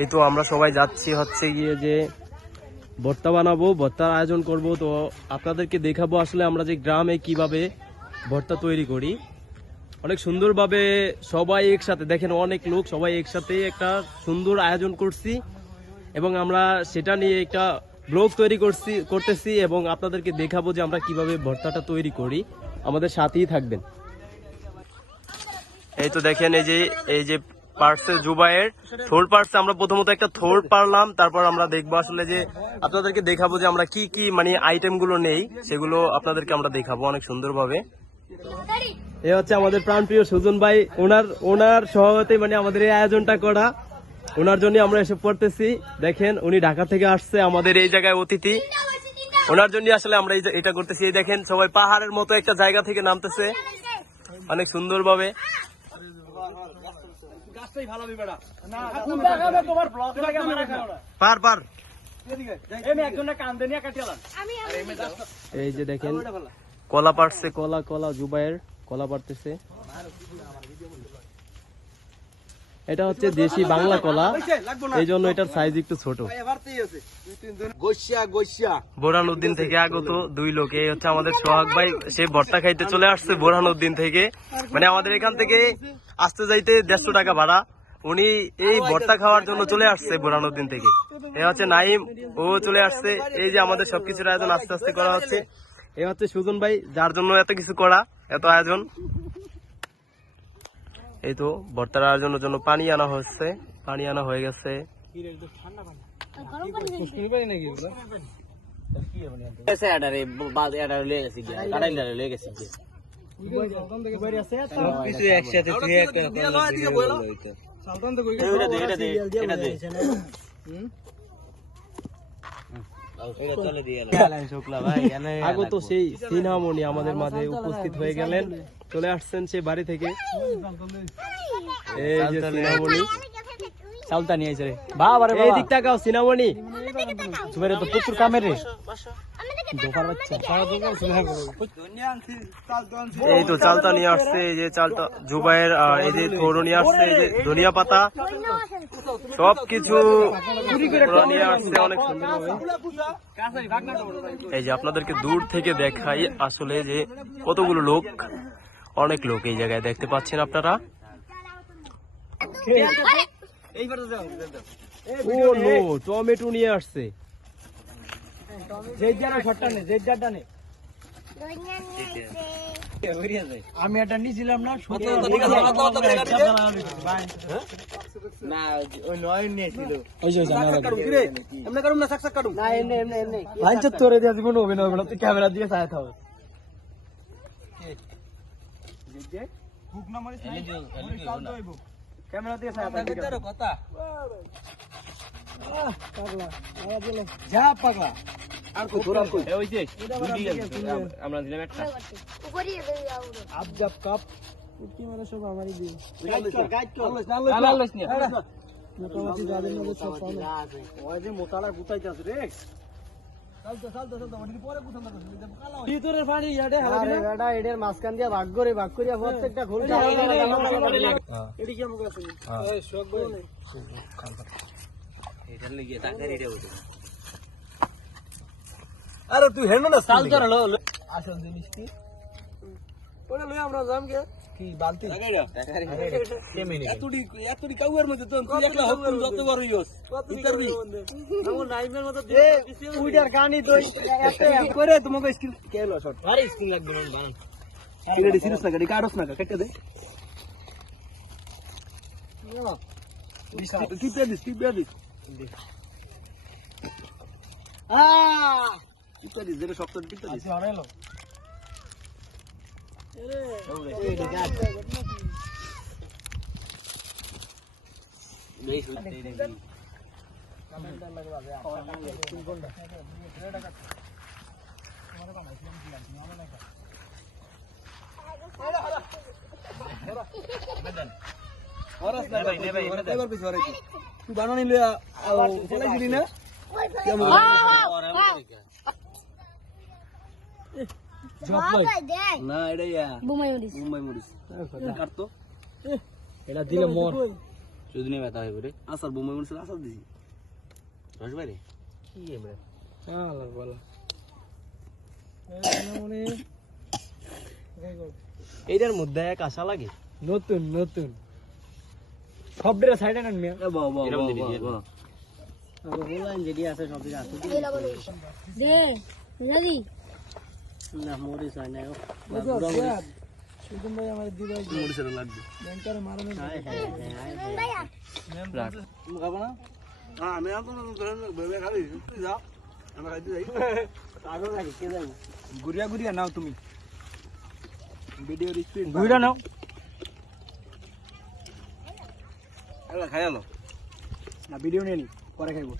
এই তো আমরা সবাই যাচ্ছি হচ্ছে গিয়ে যে ভর্তা বানাবো, ভর্তার আয়োজন করব। তো আপনাদেরকে দেখাবো আসলে আমরা যে গ্রামে কিভাবে ভর্তা তৈরি করি। অনেক সুন্দরভাবে সবাই একসাথে, দেখেন অনেক লোক সবাই একসাথে একটা সুন্দর আয়োজন করছি এবং আমরা সেটা নিয়ে একটা ব্লগ তৈরি করতেছি এবং আপনাদেরকে দেখাবো যে আমরা কিভাবে ভর্তাটা তৈরি করি। আমাদের সাথেই থাকবেন। এই তো দেখেন এই যে পার্সে জুবাইয়ের থোর পার্সে আমরা প্রথমত একটা থোর পারলাম, তারপর আমরা দেখবো আসলে যে আপনাদেরকে দেখাবো যে আমরা কি কি মানে আইটেম গুলো নেই, সেগুলো আপনাদেরকে আমরা দেখাবো অনেক সুন্দরভাবে। এ হচ্ছে আমাদের প্রাণপ্রিয় সুজন ভাই, ওনার সহায়তায় মানে আমাদের এই আয়োজনটা করা, ওনার জন্য আমরা এসব করতেছি। দেখেন উনি ঢাকা থেকে আসছে আমাদের এই জায়গায় অতিথি, ওনার জন্য আসলে আমরা এটা করতেছি। এই দেখেন সবাই পাহাড়ের মতো একটা জায়গা থেকে নামতেছে অনেক সুন্দরভাবে। এই যে দেখেন কলা পাড়ছে, কলা জুবাইয়ের কলা পাড়তেছে। এটা হচ্ছে দেশি বাংলা কলা, এই জন্য এটার সাইজ একটু ছোট। বোরহানউদ্দিন থেকে আগত দুই লোক, এই হচ্ছে আমাদের সোহাগ ভাই, সে ভর্তা খাইতে চলে আসছে বোরহানউদ্দিন থেকে। মানে আমাদের এখান থেকে আসতে যাইতে 150 টাকা ভাড়া, উনি এই ভর্তা খাওয়ার জন্য চলে আসছে বোরহানউদ্দিন থেকে। এ হচ্ছে নাইম, ও চলে আসছে। এই যে আমাদের সবকিছুর আয়োজন আস্তে আস্তে করা হচ্ছে। এ হচ্ছে সুজন ভাই, যার জন্য এত কিছু করা, এত আয়োজন। এই তো ভর্তার আয়োজনের জন্য পানি আনা হচ্ছে, পানি আনা হয়ে গেছে। আগত সেই সিনহামণি আমাদের মাঝে উপস্থিত হয়ে গেলেন, চলে আসছেন সে বাড়ি থেকে। এই যে সিনহামণি চালতা নিয়ে এসে এই দিক টাকাও সিনহামণি তো পুকুর কামের রে। এই তো চালতা নিয়ে আসছে, এই যে চালতা জুবাইয়ের, এই যে থোড়ো নিয়ে আসছে, এই যে ধনিয়া পাতা, সবকিছু নিয়ে আসছে অনেক সুন্দরভাবে। এই যে আপনাদেরকে দূর থেকে দেখাই আসলে যে কতগুলো লোক, অনেক লোক এই জায়গায় দেখতে পাচ্ছেন আপনারা। টমেটো নিয়ে আসছে, আমি এটা নিয়েছিলাম না, ক্যামেরা দিয়ে চায় হবে। ক্যামেরা দিয়ে কথা যা পাগলা আর আমরা দিলাম একটা আবজাব কাপ কুটি মানে সব আমারই দিন মোটামুটি যাদের মধ্যে সব ওই যে মোতালা গুতাইতে আছে রে। ভিতরের পানি এটার মাঝখান দিয়ে ভাগ করিয়া প্রত্যেকটা ঘোল আরে তুই হেন না চাল কর আসল জিনিস কি ওটা লই আমরা যাম গে কি বালতি এতটি কাউয়ার মধ্যে তো তুই একলা হুকুম যত বড় হইছস ভিতরবি আমো নাইমের মতো উইডার গানি দই এতে করে তোমাকে স্কিল কেলো শট আরে স্কিল লাগবে না বানান কিরেডি সিরিয়াস না গাড়ি কাটস না কেটে দে কি পেদিস কি যেটা শক্ত টিপতে দিস হরাইলো এই দেখা বেশ হইতে রে কমেন্টার লাগবা যায় তিন ঘন্টা এটা কাট তোমারে কমাইছিলাম কি লাগবে না না হরা বেদন হরাস না ভাই নে ভাই এবার পিছ হরাই তুই বানানি লয়া ফলাই দিলি না কেমন না এটা মুম্বাই মরিস কাটতো এটা দিলে মর যদি নিয়ে ব্যথা হয়ে পড়ে আসার বোম্বাই মনে আসার দিছি রস বাইরে কি এমরে হ্যাঁ বলা এইটার মধ্যে এক আশা লাগে নতুন নতুন সব ডেরা সাইডে নেন মিয়া এরকম দিবি দিয়ে দাও। বললাম যেটি আছে সব দিকে আছে দে দাদি না মরিস হয় না সুদম ভাই আমার দিবাই মরিচের লাগবে ব্যাংকার মারানো হ্যাঁ রাখ তুমি খাবো না হ্যাঁ আমি তো ধরেন বেবে খাবি তুই যা আমরা খাইতে যাই আরো লাগে কে যাই গুড়িয়া গুড়িয়া নাও তুমি ভিডিওর স্পিড গুইরা নাও এলা খাইলো না ভিডিও নিয়ে নি পরে খাইবো